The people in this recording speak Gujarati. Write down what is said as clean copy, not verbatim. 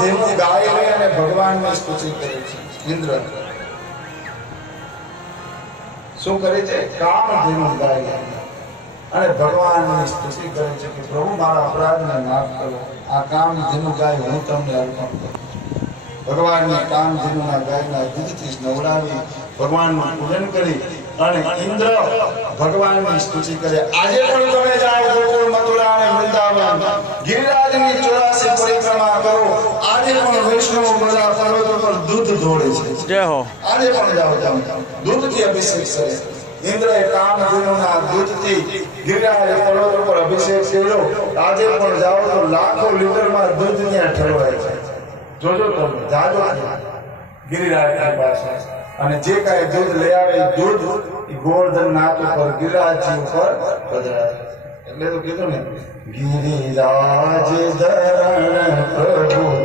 દેવું ગાય લે અને ભગવાનની સ્તુતિ કરે છે. ઇન્દ્ર શું કરે છે? કામધેનુ ગાય અને ભગવાનની સ્તુતિ કરે છે કે પ્રભુ મારા અપરાધને માફ કરો. આ કામધેનુ ગાય હું તમને અર્પણ કરું. ભગવાનને કામધેનુના ગાયના દૂધથી નવડાવી ભગવાનનું પૂજન કરી અને ઇન્દ્ર ભગવાનની સ્તુતિ કરે. આજે પણ તમે જાઓ ગોકુળ, મથુરા અને વૃંદાવન, ગિરિરાજની 84 પરિક્રમા કરો. આજે પણ વૈષ્ણવ બધા પર્વતો પર દૂધ ઢોળે છે. જય હો. આજે પણ જાઓ તમે દૂધથી અભિષેક કરે. ઇન્દ્રએ કામધેનુના દૂધથી ગિરિરાજ પર્વતો પર અભિષેક કર્યો. આજે પણ જાઓ તો લાખો લીટરમાં દૂધ ત્યાં ઠલવાય છે. જોજો તમે જાજો ગિરિરાજની પાસે અને જે કાંઈ દૂધ લઈ આવે દૂધ ગોવર્ધન નાથ ઉપર ગિરિરાજજી ઉપર પધરાવે. એટલે તો કીધું ને ગિરિરાજ ધરણ પ્રભુ